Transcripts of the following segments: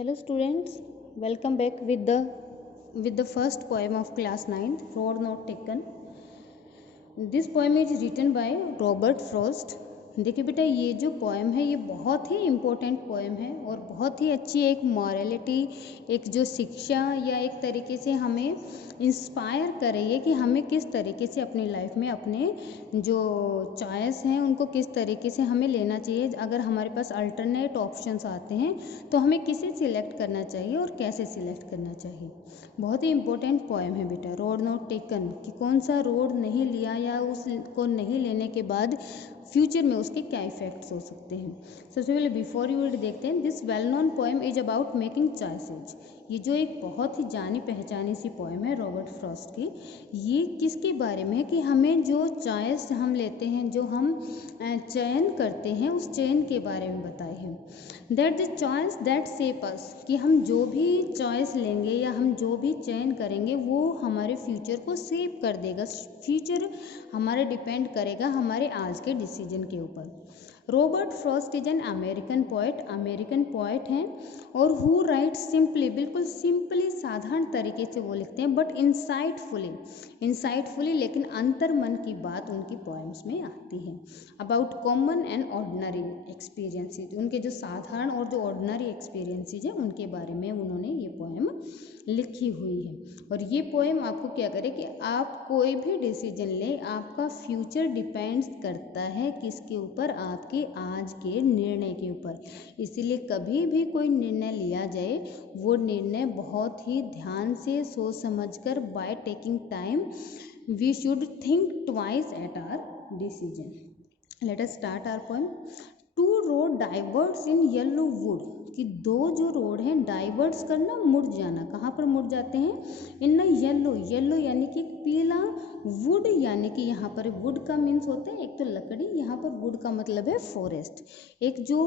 Hello students, welcome back with the first poem of class 9th, Road Not Taken. This poem is written by Robert Frost. देखिए बेटा, ये जो poem है ये बहुत ही important poem है और बहुत ही अच्छी एक मॉरलिटी, एक जो शिक्षा या एक तरीके से हमें इंस्पायर कर रही है कि हमें किस तरीके से अपनी लाइफ में अपने जो चॉइस हैं उनको किस तरीके से हमें लेना चाहिए। अगर हमारे पास अल्टरनेट ऑप्शंस आते हैं तो हमें किसे सिलेक्ट करना चाहिए और कैसे सिलेक्ट करना चाहिए। बहुत ही इम्पोर्टेंट पोएम है बेटा, रोड नॉट टेकन, कि कौन सा रोड नहीं लिया या उसको नहीं लेने के बाद फ्यूचर में उसके क्या इफेक्ट्स हो सकते हैं। सबसे पहले बिफोर यू देखते हैं, this well known poem is about making choices. ये जो एक बहुत ही जानी पहचानी सी पोएम है रॉबर्ट फ्रॉस्ट की, ये किसके बारे में है कि हमें जो चॉइस हम लेते हैं, जो हम चयन करते हैं, उस चयन के बारे में बताए हैं। That the choice that shape us, कि हम जो भी चॉइस लेंगे या हम जो भी चयन करेंगे वो हमारे फ्यूचर को शेप कर देगा। फ्यूचर हमारे डिपेंड करेगा हमारे आज के डिसीजन के ऊपर। Robert Frost is an American poet हैं और हु राइट सिंपली, बिल्कुल सिंपली साधारण तरीके से वो लिखते हैं, बट इंसाइटफुली लेकिन अंतर मन की बात उनकी पोएम्स में आती है। About common and ordinary experiences, उनके जो साधारण और जो ऑर्डिनरी एक्सपीरियंसेस हैं उनके बारे में उन्होंने ये पोएम लिखी हुई है। और ये पोएम आपको क्या करे कि आप कोई भी डिसीजन ले, आपका फ्यूचर डिपेंड्स करता है किसके ऊपर, आपके आज के निर्णय के ऊपर। इसीलिए कभी भी कोई निर्णय लिया जाए वो निर्णय बहुत ही ध्यान से सोच समझकर, by taking time we should think twice at our decision. Let us start our poem. Two roads diverts in yellow wood, कि दो जो रोड हैं डाइवर्ट्स करना, मुड़ जाना, कहाँ पर मुड़ जाते हैं, इन येलो यानी कि पीला, वुड यानी कि यहाँ पर वुड का मीन्स होता है एक तो लकड़ी, यहाँ पर वुड का मतलब है फॉरेस्ट। एक जो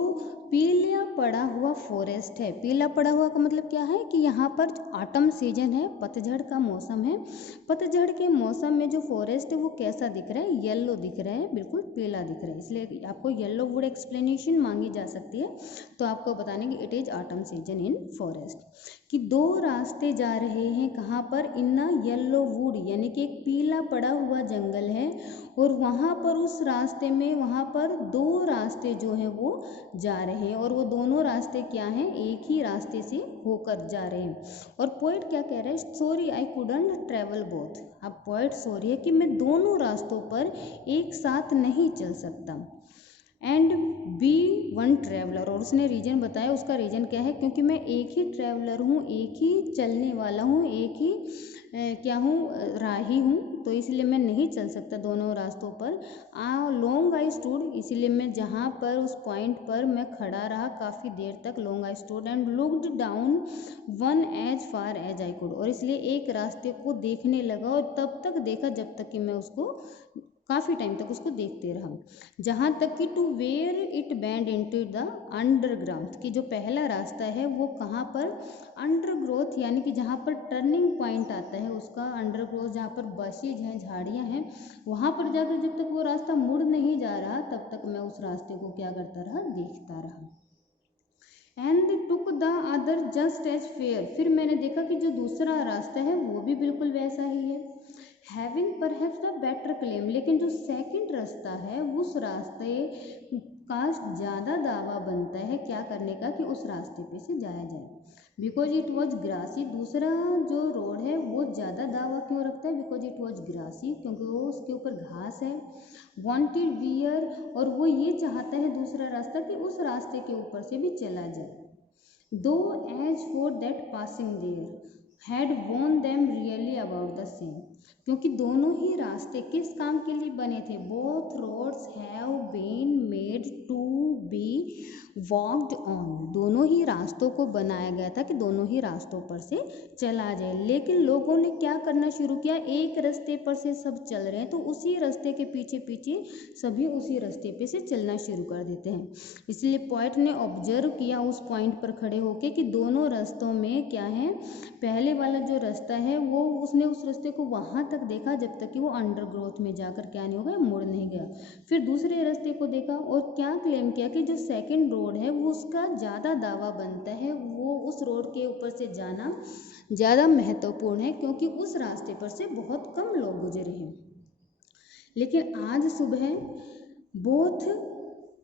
पीला पड़ा हुआ फॉरेस्ट है, पीला पड़ा हुआ का मतलब क्या है कि यहाँ पर ऑटम सीजन है, पतझड़ का मौसम है। पतझड़ के मौसम में जो फॉरेस्ट है वो कैसा दिख रहा है, येलो दिख रहा है, बिल्कुल पीला दिख रहा है। इसलिए आपको येलो वुड एक्सप्लेनेशन मांगी जा सकती है, तो आपको बताने कि it is autumn season in forest. कि दो रास्ते जा रहे हैं कहाँ पर, इन येलो वुड यानी कि एक पीला पड़ा हुआ जंगल है और वहाँ पर उस रास्ते में वहाँ पर दो रास्ते जो हैं वो जा रहे हैं और वो दोनों रास्ते क्या हैं, एक ही रास्ते से होकर जा रहे हैं। और पोइट क्या कह रहा है, sorry I couldn't travel both. अब पोइट सॉरी है कि मैं दोनों रास्तों पर एक साथ नहीं चल सकता। एंड बी वन ट्रैवलर, और उसने रीज़न बताया, उसका रीज़न क्या है, क्योंकि मैं एक ही ट्रैवलर हूँ, एक ही चलने वाला हूँ, एक ही क्या हूँ, राही हूँ, तो इसलिए मैं नहीं चल सकता दोनों रास्तों पर। लॉन्ग आई स्टूड, इसीलिए मैं जहाँ पर उस पॉइंट पर मैं खड़ा रहा काफ़ी देर तक, long I stood and looked down one as far as I could, और इसलिए एक रास्ते को देखने लगा और तब तक देखा जब तक कि मैं उसको काफ़ी टाइम तक उसको देखते रहा, जहाँ तक कि to where it bent into the underground, कि जो पहला रास्ता है वो कहाँ पर, अंडरग्रोथ यानी कि जहाँ पर टर्निंग पॉइंट आता है उसका, अंडरग्रोथ जहाँ पर बशेज हैं, झाड़ियाँ हैं, वहाँ पर जाकर जब तक वो रास्ता मुड़ नहीं जा रहा तब तक मैं उस रास्ते को क्या करता रहा, देखता रहा। And took the other just as fair, फिर मैंने देखा कि जो दूसरा रास्ता है वो भी बिल्कुल वैसा ही है। Having perhaps the better claim, लेकिन जो सेकंड रास्ता है उस रास्ते का ज़्यादा दावा बनता है क्या करने का, कि उस रास्ते पे से जाया जाए। बिकॉज इट वॉज ग्रासी, दूसरा जो रोड है वो ज़्यादा दावा क्यों रखता है, बिकॉज इट वॉज ग्रासी, क्योंकि वो उसके ऊपर घास है। वॉन्टेड वियर, और वो ये चाहता है दूसरा रास्ता कि उस रास्ते के ऊपर से भी चला जाए। Though as for that passing there had worn them really about the same, क्योंकि दोनों ही रास्ते किस काम के लिए बने थे, both roads have been made to be walked on, दोनों ही रास्तों को बनाया गया था कि दोनों ही रास्तों पर से चला जाए। लेकिन लोगों ने क्या करना शुरू किया, एक रास्ते पर से सब चल रहे हैं तो उसी रास्ते के पीछे पीछे सभी उसी रास्ते पे से चलना शुरू कर देते हैं। इसलिए पोएट ने ऑब्जर्व किया उस पॉइंट पर खड़े होके कि दोनों रास्तों में क्या है, पहले वाला जो रास्ता है वो उसने उस रास्ते को वहाँ तक देखा जब तक कि वो अंडरग्रोथ में जाकर क्या नहीं हो गया, मुड़ नहीं गया। फिर दूसरे रास्ते को देखा और क्या क्लेम किया कि जो सेकंड रोड रोड है वो उसका ज़्यादा दावा बनता है, वो उस रोड के ऊपर से जाना ज़्यादा महत्वपूर्ण है क्योंकि उस रास्ते पर से बहुत कम लोग गुजरे हैं। लेकिन आज सुबह बोथ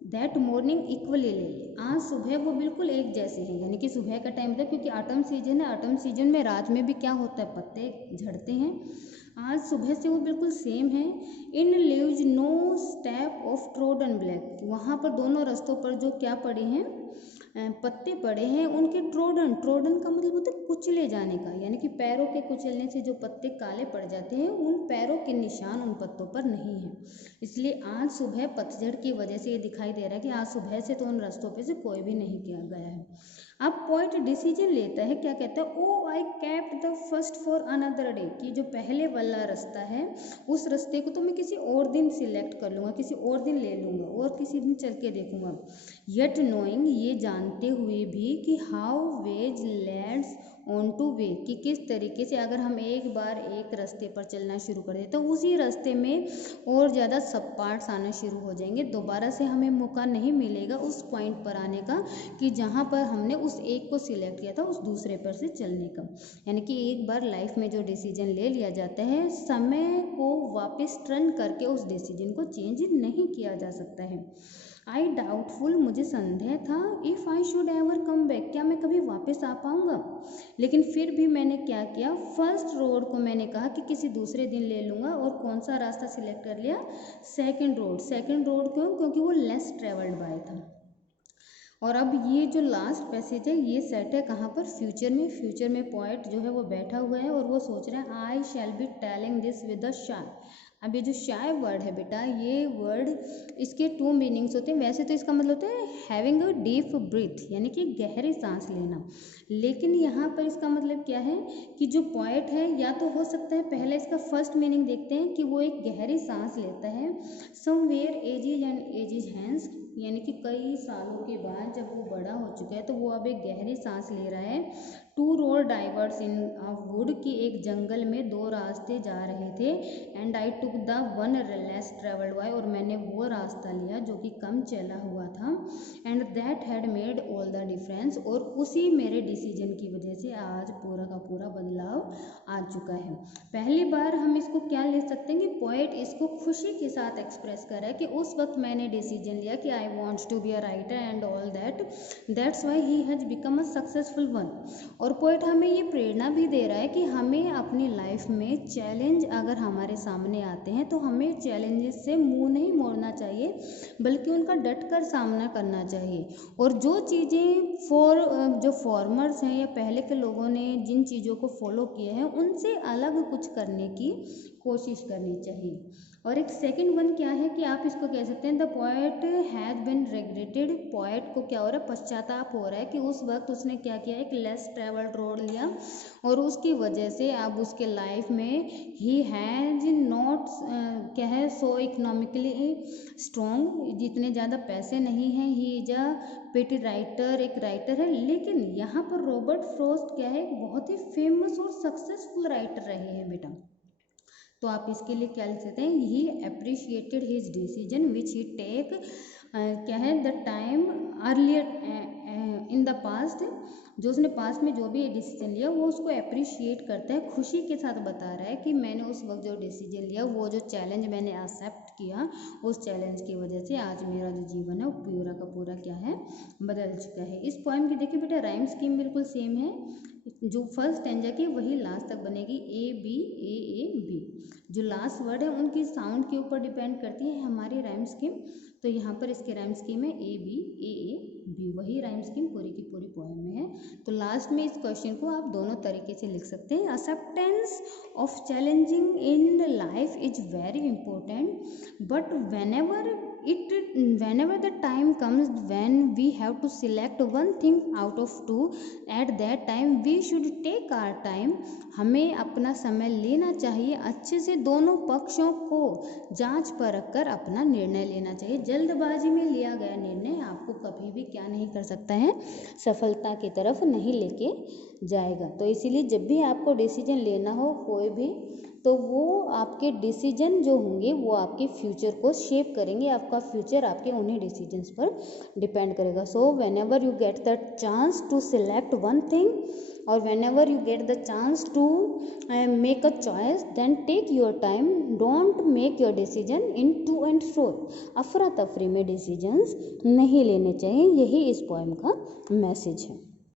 दैट मॉर्निंग इक्वली ले, आज सुबह वो बिल्कुल एक जैसे हैं, यानी कि सुबह का टाइम था क्योंकि ऑटम सीजन है, ऑटम सीजन में रात में भी क्या होता है, पत्ते झड़ते हैं। आज सुबह से वो बिल्कुल सेम है। In leaves no step of trodden black, वहाँ पर दोनों रास्तों पर जो क्या पड़े हैं, पत्ते पड़े हैं उनके ट्रोडन, ट्रोडन का मतलब होता है कुचले जाने का, यानी कि पैरों के कुचलने से जो पत्ते काले पड़ जाते हैं उन पैरों के निशान उन पत्तों पर नहीं है। इसलिए आज सुबह पतझड़ की वजह से ये दिखाई दे रहा है कि आज सुबह से तो उन रास्तों पे से कोई भी नहीं किया गया है। अब पोएट डिसीजन लेता है, क्या कहता है, oh I kept the first for another day, कि जो पहले वाला रास्ता है उस रास्ते को तो मैं किसी और दिन सिलेक्ट कर लूँगा, किसी और दिन ले लूँगा और किसी दिन चल के देखूँगा। येट नोइंग, ये जानते हुए भी कि how ways leads on to way, कि किस तरीके से अगर हम एक बार एक रास्ते पर चलना शुरू कर दें तो उसी रास्ते में और ज़्यादा सब पार्ट्स आना शुरू हो जाएंगे, दोबारा से हमें मौका नहीं मिलेगा उस पॉइंट पर आने का कि जहाँ पर हमने उस एक को सिलेक्ट किया था उस दूसरे पर से चलने का। यानी कि एक बार लाइफ में जो डिसीजन ले लिया जाता है, समय को वापस टर्न करके उस डिसीजन को चेंज नहीं किया जा सकता है। आई डाउटफुल, मुझे संदेह था, if I should ever come back, क्या मैं कभी वापस आ पाऊँगा। लेकिन फिर भी मैंने क्या किया, फर्स्ट रोड को मैंने कहा कि किसी दूसरे दिन ले लूँगा और कौन सा रास्ता सिलेक्ट कर लिया, सेकंड रोड। सेकंड रोड क्यों, क्योंकि वो लेस ट्रेवल्ड बाय था। और अब ये जो लास्ट पैसेज है ये सेट है कहाँ पर, फ्यूचर में। फ्यूचर में पोएट जो है वो बैठा हुआ है और वो सोच रहा है I shall be telling this with a sigh. अब ये जो शाय वर्ड है बेटा, ये वर्ड इसके 2 मीनिंग्स होते हैं। वैसे तो इसका मतलब होता है हैविंग अ डीप ब्रीथ, यानी कि गहरी सांस लेना, लेकिन यहाँ पर इसका मतलब क्या है कि जो पोएट है, या तो हो सकता है पहले इसका फर्स्ट मीनिंग देखते हैं कि वो एक गहरी सांस लेता है, somewhere ages and ages hence, यानी कि कई सालों के बाद जब वो बड़ा हो चुका है तो वो अब एक गहरी सांस ले रहा है। 2 road diverse in a would, की एक जंगल में 2 रास्ते जा रहे थे, and I took the one less travelled by, और मैंने वो रास्ता लिया जो कि कम चला हुआ था, and that had made all the difference, और उसी मेरे डिसीजन की वजह से आज पूरा का पूरा बदलाव आ चुका है। पहली बार हम इसको क्या ले सकते हैं कि पोएट इसको खुशी के साथ एक्सप्रेस कर रहा है कि उस वक्त मैंने डिसीजन लिया कि I wants to be a writer and all that, that's why he has become a successful one. और पोएट हमें ये प्रेरणा भी दे रहा है कि हमें अपनी लाइफ में चैलेंज अगर हमारे सामने आते हैं तो हमें चैलेंजेस से मुंह नहीं मोड़ना चाहिए, बल्कि उनका डट कर सामना करना चाहिए। और जो चीज़ें जो फॉर्मर्स हैं या पहले के लोगों ने जिन चीज़ों को फॉलो किए हैं उनसे अलग कुछ करने की कोशिश करनी चाहिए। और एक सेकंड वन क्या है कि आप इसको कह सकते हैं the poet has been regretted, poet को क्या हो रहा है, पश्चाताप हो रहा है कि उस वक्त उसने क्या किया, एक लेस ट्रेवल्ड रोड लिया और उसकी वजह से अब उसके लाइफ में ही हैज़ नॉट क्या है, सो इकोनॉमिकली स्ट्रॉन्ग, जितने ज़्यादा पैसे नहीं हैं, ही इज अ पेटी राइटर, एक राइटर है। लेकिन यहाँ पर रॉबर्ट फ्रॉस्ट क्या है, बहुत ही फेमस और सक्सेसफुल राइटर रहे हैं बेटा। तो आप इसके लिए क्या लिख सकते हैं, he appreciated his decision which he take क्या है, the time earlier in the past, जो उसने पास्ट में जो भी डिसीजन लिया वो उसको अप्रिशिएट करता है, खुशी के साथ बता रहा है कि मैंने उस वक्त जो डिसीजन लिया, वो जो चैलेंज मैंने एक्सेप्ट किया, उस चैलेंज की वजह से आज मेरा जो जीवन है वो पूरा का पूरा क्या है, बदल चुका है। इस पोएम की देखिए बेटा राइम स्कीम बिल्कुल सेम है, जो फर्स्ट स्टैंजा की वही लास्ट तक बनेगी, ए बी ए बी। जो लास्ट वर्ड है उनकी साउंड के ऊपर डिपेंड करती है हमारी राइम स्कीम। तो यहाँ पर इसके राइम स्कीम है ए बी बी, वही राइम स्कीम पूरी की पूरी पोएम में है। तो लास्ट में इस क्वेश्चन को आप दोनों तरीके से लिख सकते हैं, acceptance of challenging in life is very important, but whenever the time comes when we have to select one thing out of 2, at that time we should take our time, हमें अपना समय लेना चाहिए, अच्छे से दोनों पक्षों को जांच परख कर अपना निर्णय लेना चाहिए। जल्दबाजी में लिया गया निर्णय आपको कभी भी क्या नहीं कर सकता है, सफलता की तरफ नहीं लेके जाएगा। तो इसीलिए जब भी आपको डिसीजन लेना हो कोई भी, तो वो आपके डिसीजन जो होंगे वो आपके फ्यूचर को शेप करेंगे, आपका फ्यूचर आपके उन्हीं डिसीजंस पर डिपेंड करेगा। So when you get the chance to select one thing or when you get the chance to make a choice, then take your time, don't make your decision in to and fro. अफरा तफरी में decisions नहीं लेने चाहिए, यही इस poem का message है।